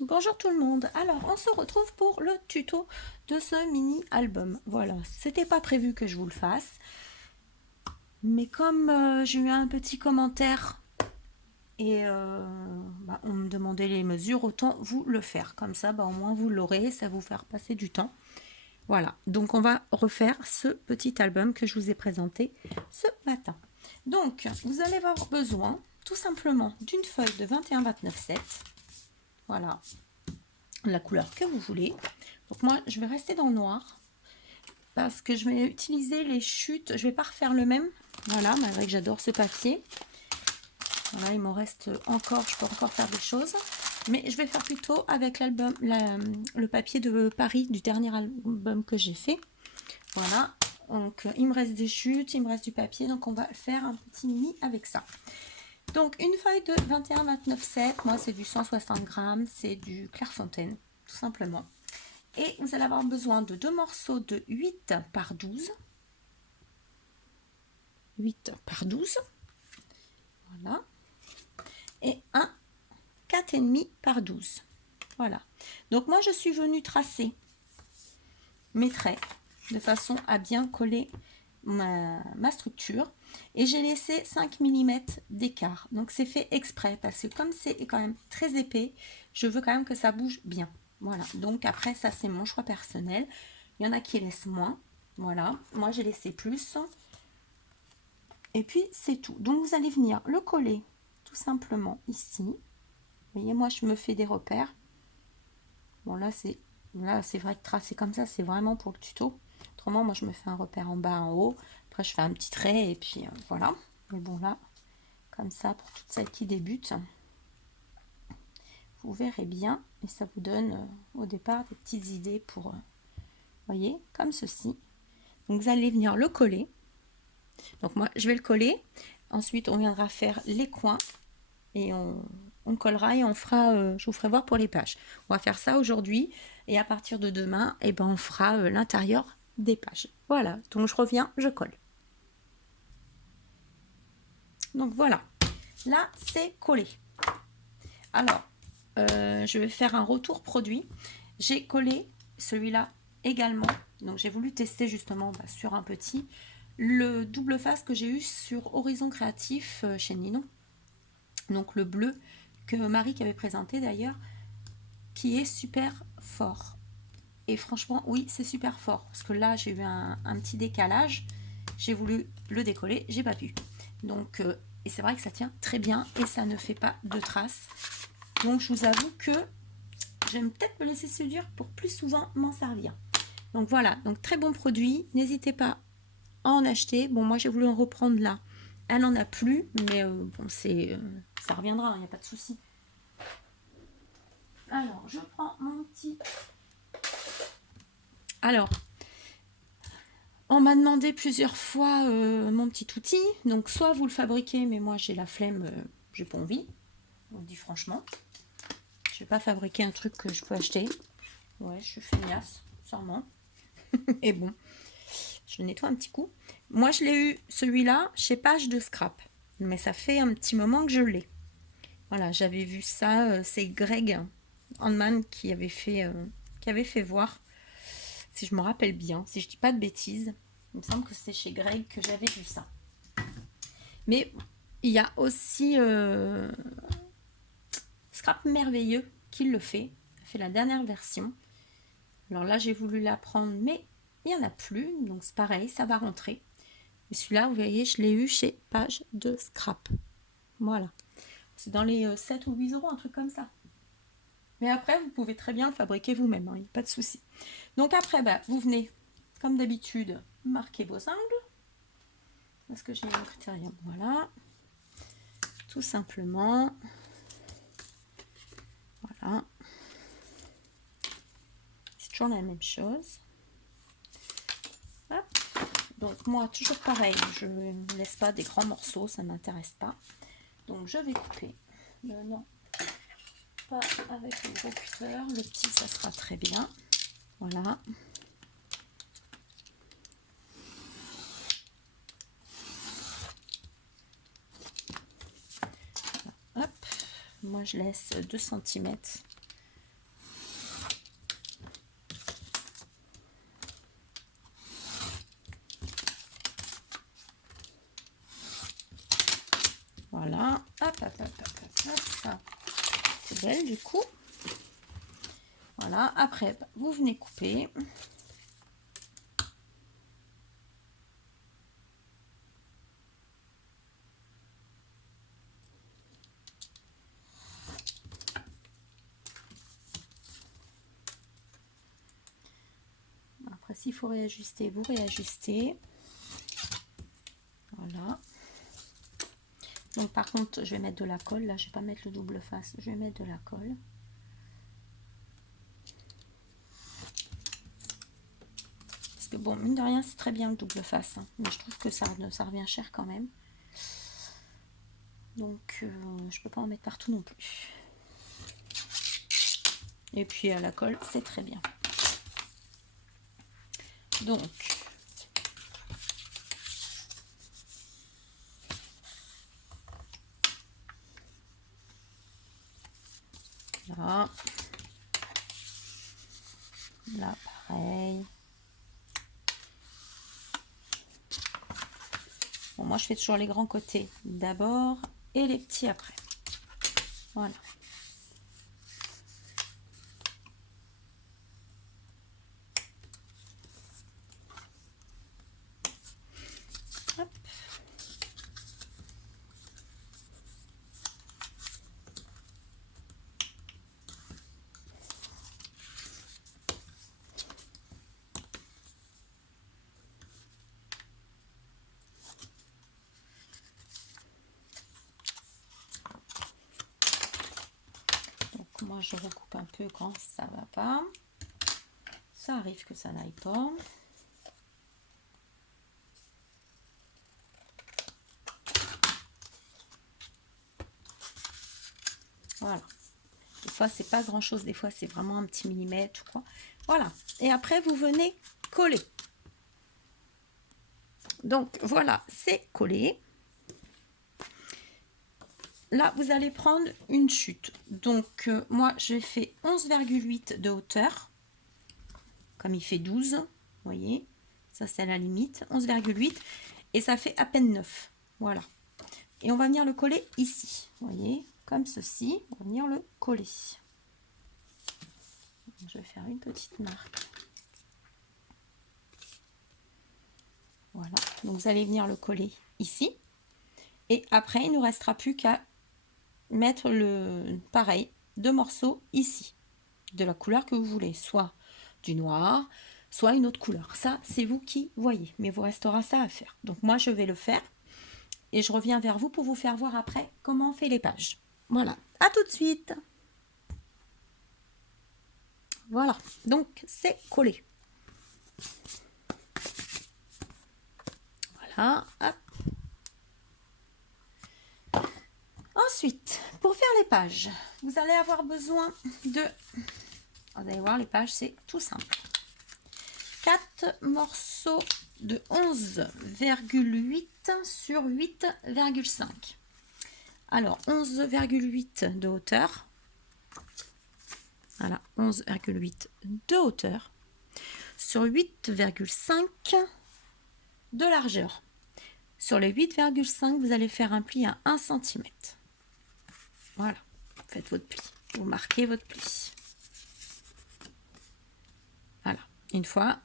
Bonjour tout le monde. Alors, on se retrouve pour le tuto de ce mini album. Voilà, c'était pas prévu que je vous le fasse, mais comme j'ai eu un petit commentaire et on me demandait les mesures, autant vous le faire. Comme ça, au moins vous l'aurez, ça va vous faire passer du temps. Voilà, donc on va refaire ce petit album que je vous ai présenté ce matin. Donc, vous allez avoir besoin tout simplement d'une feuille de 21-29-7. Voilà, la couleur que vous voulez. Donc moi, je vais rester dans le noir parce que je vais utiliser les chutes. Je vais pas refaire le même. Voilà, malgré que j'adore ce papier. Voilà, il m'en reste encore. Je peux encore faire des choses. Mais je vais faire plutôt avec l'album, le papier de Paris du dernier album que j'ai fait. Voilà. Donc, il me reste des chutes, il me reste du papier. Donc, on va faire un petit mini avec ça. Donc, une feuille de 21-29-7. Moi, c'est du 160 grammes. C'est du Clairefontaine, tout simplement. Et vous allez avoir besoin de deux morceaux de 8 par 12. 8 par 12. Voilà. Et un 4,5 par 12. Voilà. Donc moi, je suis venue tracer mes traits de façon à bien coller ma structure. Et j'ai laissé 5 mm d'écart. Donc c'est fait exprès parce que comme c'est quand même très épais, je veux quand même que ça bouge bien. Voilà. Donc après, ça c'est mon choix personnel. Il y en a qui laissent moins. Voilà. Moi, j'ai laissé plus. Et puis c'est tout. Donc vous allez venir le coller tout simplement ici. Vous voyez, moi je me fais des repères. Bon là c'est vrai que tracer comme ça c'est vraiment pour le tuto. Autrement moi je me fais un repère en bas, en haut. Après je fais un petit trait et puis voilà. Mais bon là, comme ça pour toutes celles qui débutent, vous verrez bien et ça vous donne au départ des petites idées pour, voyez, comme ceci. Donc vous allez venir le coller. Donc moi je vais le coller. Ensuite on viendra faire les coins. Et on collera et on fera, je vous ferai voir pour les pages. On va faire ça aujourd'hui et à partir de demain, on fera l'intérieur des pages. Voilà, donc je reviens, je colle. Donc voilà, là c'est collé. Alors, je vais faire un retour produit. J'ai collé celui-là également. Donc j'ai voulu tester justement sur un petit le double face que j'ai eu sur Horizon Créatif chez Ninon. Donc le bleu que Marie qui avait présenté d'ailleurs, qui est super fort. Et franchement, oui, c'est super fort. Parce que là, j'ai eu un petit décalage. J'ai voulu le décoller, j'ai pas pu. Donc, et c'est vrai que ça tient très bien et ça ne fait pas de traces. Donc, je vous avoue que j'aime peut-être me laisser se dire pour plus souvent m'en servir. Donc voilà, donc très bon produit. N'hésitez pas à en acheter. Bon, moi, j'ai voulu en reprendre là. Elle n'en a plus, mais bon, ça reviendra, il n'y a pas de souci. Alors, je prends mon petit... Alors, on m'a demandé plusieurs fois mon petit outil. Donc, soit vous le fabriquez, mais moi j'ai la flemme, j'ai pas envie. On dit franchement. Je vais pas fabriquer un truc que je peux acheter. Ouais, je suis feignasse, sûrement. Et bon, je le nettoie un petit coup. Moi, je l'ai eu, celui-là, chez Page de Scrap. Mais ça fait un petit moment que je l'ai. Voilà, j'avais vu ça. C'est Greg Handman qui avait fait voir. Si je me rappelle bien, si je dis pas de bêtises. Il me semble que c'est chez Greg que j'avais vu ça. Mais il y a aussi Scrap Merveilleux qui le fait. Il fait la dernière version. Alors là, j'ai voulu la prendre, mais il n'y en a plus. Donc c'est pareil, ça va rentrer. Et celui-là, vous voyez, je l'ai eu chez Page de Scrap. Voilà. C'est dans les 7 ou 8 euros, un truc comme ça. Mais après, vous pouvez très bien le fabriquer vous-même, il n'y a pas de souci. Donc après, vous venez, comme d'habitude, marquer vos angles. Est-ce que j'ai un critérium? Voilà. Tout simplement. Voilà. C'est toujours la même chose. Hop. Donc moi, toujours pareil, je ne laisse pas des grands morceaux, ça ne m'intéresse pas. Donc je vais couper. Non, pas avec le gros cutter. Le petit, ça sera très bien. Voilà. Hop. Moi, je laisse 2 cm poubelle du coup. Voilà, après vous venez couper. Après s'il faut réajuster, vous réajustez. Voilà. Donc par contre je vais mettre de la colle, là je vais pas mettre le double face, je vais mettre de la colle. Parce que bon, mine de rien c'est très bien le double face, hein, mais je trouve que ça revient cher quand même. Donc je peux pas en mettre partout non plus. Et puis à la colle c'est très bien. Donc là, là pareil. Bon, moi je fais toujours les grands côtés d'abord et les petits après. Voilà. Hop. Donc moi je recoupe un peu quand ça va pas. Ça arrive que ça n'aille pas. Voilà. Des fois, c'est pas grand chose. Des fois, c'est vraiment un petit millimètre ou quoi. Voilà. Et après, vous venez coller. Donc, voilà, c'est collé. Là, vous allez prendre une chute. Donc, moi, j'ai fait 11,8 de hauteur. Comme il fait 12, vous voyez. Ça, c'est la limite. 11,8. Et ça fait à peine 9. Voilà. Et on va venir le coller ici. Vous voyez, comme ceci. On va venir le coller. Je vais faire une petite marque. Voilà. Donc, vous allez venir le coller ici. Et après, il ne nous restera plus qu'à mettre le pareil, 2 morceaux ici. De la couleur que vous voulez. Soit du noir, soit une autre couleur. Ça, c'est vous qui voyez. Mais vous restera ça à faire. Donc, moi, je vais le faire. Et je reviens vers vous pour vous faire voir après comment on fait les pages. Voilà, à tout de suite. Voilà, donc c'est collé. Voilà, hop. Ensuite, pour faire les pages, vous allez avoir besoin de... Vous allez voir, les pages, c'est tout simple. 4 morceaux de 11,8 sur 8,5. Alors, 11,8 de hauteur. Voilà, 11,8 de hauteur sur 8,5 de largeur. Sur les 8,5, vous allez faire un pli à 1 cm. Voilà, faites votre pli. Vous marquez votre pli. Voilà, une fois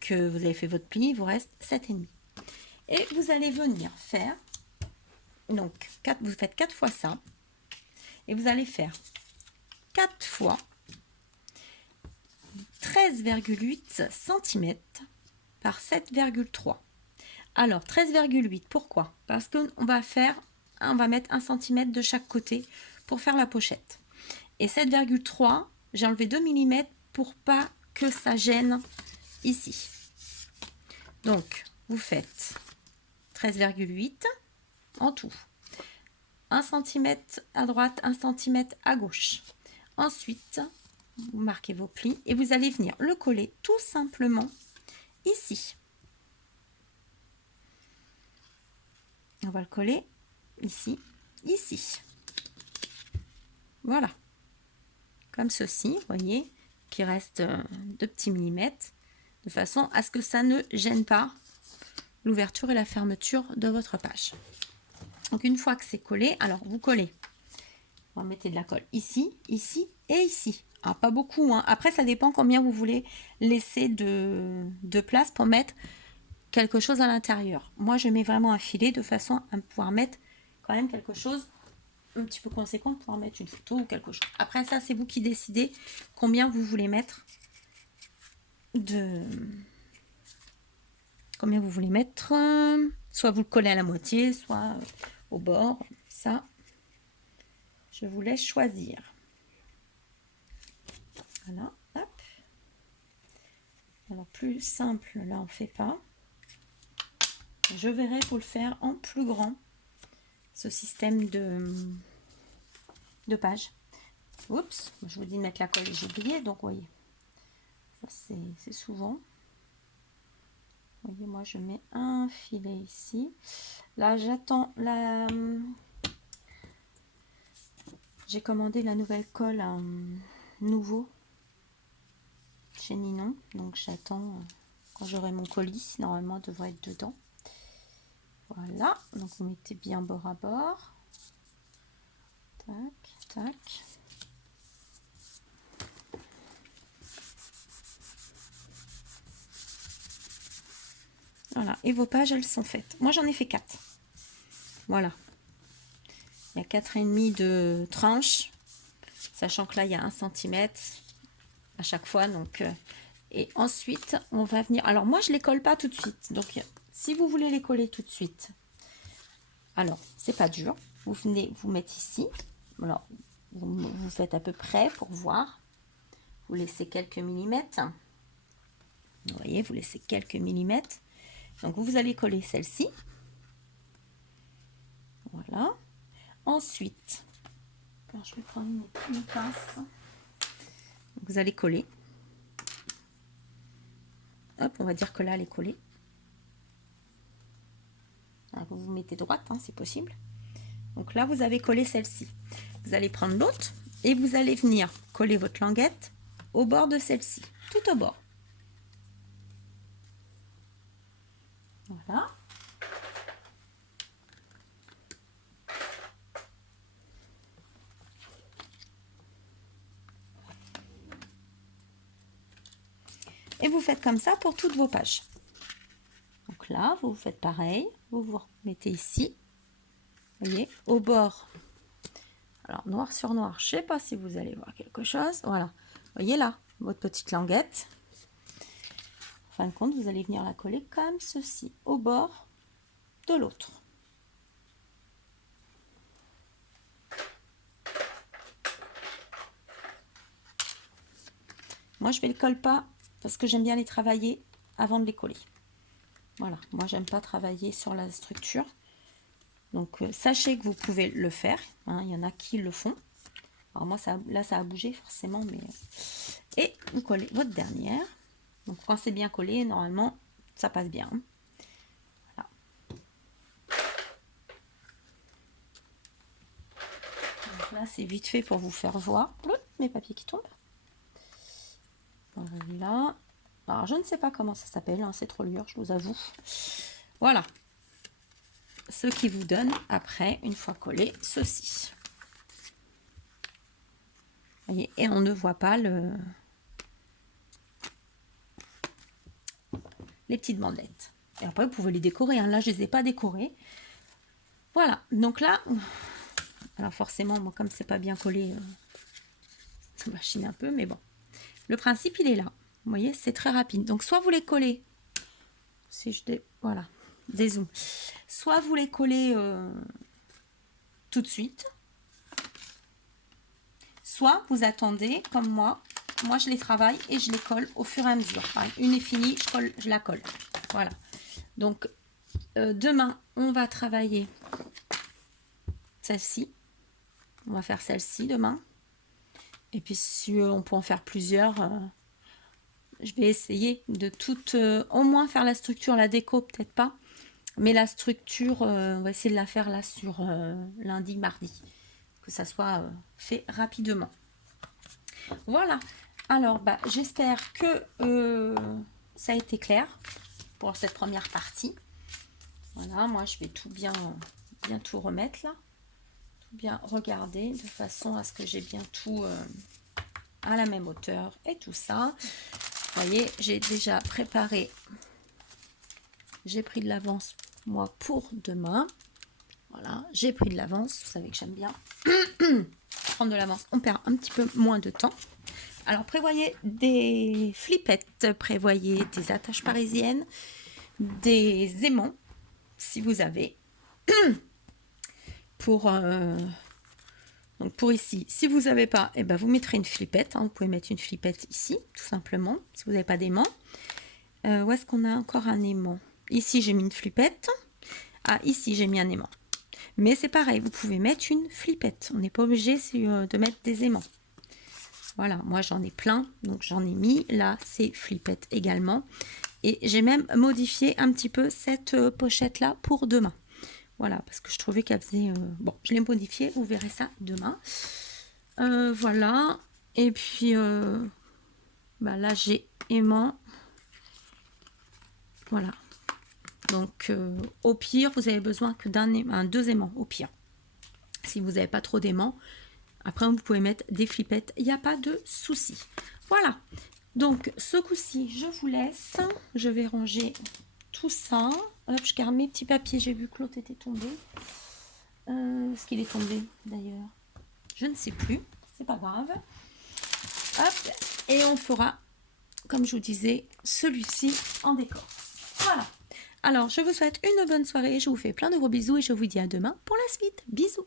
que vous avez fait votre pli, il vous reste 7,5. Et vous allez venir faire, donc 4, vous faites 4 fois ça. Et vous allez faire 4 fois 13,8 cm par 7,3. Alors 13,8, pourquoi? Parce qu'on va mettre 1 cm de chaque côté pour faire la pochette. Et 7,3, j'ai enlevé 2 mm pour pas que ça gêne ici. Donc vous faites 13,8 en tout. 1 cm à droite, 1 cm à gauche. Ensuite, vous marquez vos plis et vous allez venir le coller tout simplement ici. On va le coller ici, ici. Voilà. Comme ceci, vous voyez, qui reste 2 petits millimètres, de façon à ce que ça ne gêne pas l'ouverture et la fermeture de votre page. Donc une fois que c'est collé, alors vous collez. Vous mettez de la colle ici, ici et ici. Ah, pas beaucoup, hein. Après, ça dépend combien vous voulez laisser de place pour mettre quelque chose à l'intérieur. Moi, je mets vraiment un filet de façon à pouvoir mettre quand même quelque chose un petit peu conséquent pour pouvoir mettre une photo ou quelque chose. Après, ça, c'est vous qui décidez combien vous voulez mettre combien vous voulez mettre. Soit vous le collez à la moitié, soit au bord. Ça, je vous laisse choisir. Voilà, hop. Alors, plus simple, là, on ne fait pas. Je verrai pour le faire en plus grand, ce système de pages. Oups, je vous dis de mettre la colle et j'ai oublié, donc voyez, c'est souvent. Vous voyez, moi je mets un filet ici. Là, j'attends la... J'ai commandé la nouvelle colle nouveau chez Ninon, donc j'attends quand j'aurai mon colis. Normalement, elle devrait être dedans. Voilà, donc vous mettez bien bord à bord. Tac, tac. Voilà, et vos pages, elles sont faites. Moi, j'en ai fait 4. Voilà. Il y a 4,5 de tranches, sachant que là, il y a 1 cm à chaque fois. Donc, et ensuite, on va venir... Alors, moi, je ne les colle pas tout de suite. Donc, si vous voulez les coller tout de suite, alors, c'est pas dur. Vous venez vous mettre ici. Alors, vous faites à peu près pour voir. Vous laissez quelques millimètres. Vous voyez, vous laissez quelques millimètres. Donc, vous allez coller celle-ci. Voilà. Ensuite, alors je vais prendre une pince. Vous allez coller. Hop, on va dire que là, elle est collée. Alors, vous vous mettez droite, hein, c'est possible. Donc là, vous avez collé celle-ci. Vous allez prendre l'autre et vous allez venir coller votre languette au bord de celle-ci, tout au bord. Voilà. Et vous faites comme ça pour toutes vos pages. Donc là, vous faites pareil. Vous vous mettez ici. Vous voyez, au bord. Alors, noir sur noir, je ne sais pas si vous allez voir quelque chose. Voilà. Vous voyez là, votre petite languette. En fin de compte, vous allez venir la coller comme ceci, au bord de l'autre. Moi, je ne les colle pas parce que j'aime bien les travailler avant de les coller. Voilà, moi, j'aime pas travailler sur la structure. Donc, sachez que vous pouvez le faire. Hein, il y en a qui le font. Alors, moi, là, ça a bougé forcément. Mais... Et vous collez votre dernière. Donc, quand c'est bien collé, normalement, ça passe bien. Voilà. Donc là, c'est vite fait pour vous faire voir. Mes papiers qui tombent. Voilà. Alors, je ne sais pas comment ça s'appelle, hein, c'est trop dur, je vous avoue. Voilà. Ce qui vous donne après, une fois collé, ceci. Voyez, et on ne voit pas les petites bandelettes. Et après, vous pouvez les décorer. Hein. Là, je ne les ai pas décorées. Voilà. Donc là, alors forcément, moi, comme c'est pas bien collé, ça va chiner un peu, mais bon. Le principe, il est là. Vous voyez, c'est très rapide. Donc, soit vous les collez, si je voilà, dézoome. Soit vous les collez tout de suite, soit vous attendez, comme moi. Moi, je les travaille et je les colle au fur et à mesure. Enfin, une est finie, je la colle. Voilà. Donc, demain, on va travailler celle-ci. On va faire celle-ci demain. Et puis, si on peut en faire plusieurs... je vais essayer de au moins faire la structure, la déco, peut-être pas. Mais la structure, on va essayer de la faire là sur lundi, mardi. Que ça soit fait rapidement. Voilà. Alors, j'espère que ça a été clair pour cette première partie. Voilà, moi, je vais tout bien tout remettre là. bien regarder de façon à ce que j'ai bien tout à la même hauteur et tout ça. Vous voyez, j'ai déjà préparé, j'ai pris de l'avance moi pour demain. Voilà, j'ai pris de l'avance, vous savez que j'aime bien prendre de l'avance, on perd un petit peu moins de temps. Alors prévoyez des flippettes, prévoyez des attaches parisiennes, des aimants si vous avez. Donc pour ici, si vous n'avez pas, eh ben vous mettrez une flippette. Hein, vous pouvez mettre une flippette ici, tout simplement, si vous n'avez pas d'aimant. Où est-ce qu'on a encore un aimant? Ici, j'ai mis une flippette. Ah, ici, j'ai mis un aimant. Mais c'est pareil, vous pouvez mettre une flippette. On n'est pas obligé de mettre des aimants. Voilà, moi j'en ai plein, donc j'en ai mis. Là, c'est flippette également. Et j'ai même modifié un petit peu cette pochette-là pour demain. Voilà, parce que je trouvais qu'elle faisait... bon, je l'ai modifiée, vous verrez ça demain. Voilà, et puis bah là j'ai aimant. Voilà. Donc au pire, vous avez besoin que deux aimants, au pire. Si vous n'avez pas trop d'aimants, après vous pouvez mettre des flippettes, il n'y a pas de souci. Voilà, donc ce coup-ci, je vous laisse. Je vais ranger tout ça. Hop, je garde mes petits papiers, j'ai vu que l'autre était tombé. Est-ce qu'il est tombé d'ailleurs? Je ne sais plus, c'est pas grave. Hop, et on fera, comme je vous disais, celui-ci en décor. Voilà. Alors, je vous souhaite une bonne soirée, je vous fais plein de gros bisous et je vous dis à demain pour la suite. Bisous.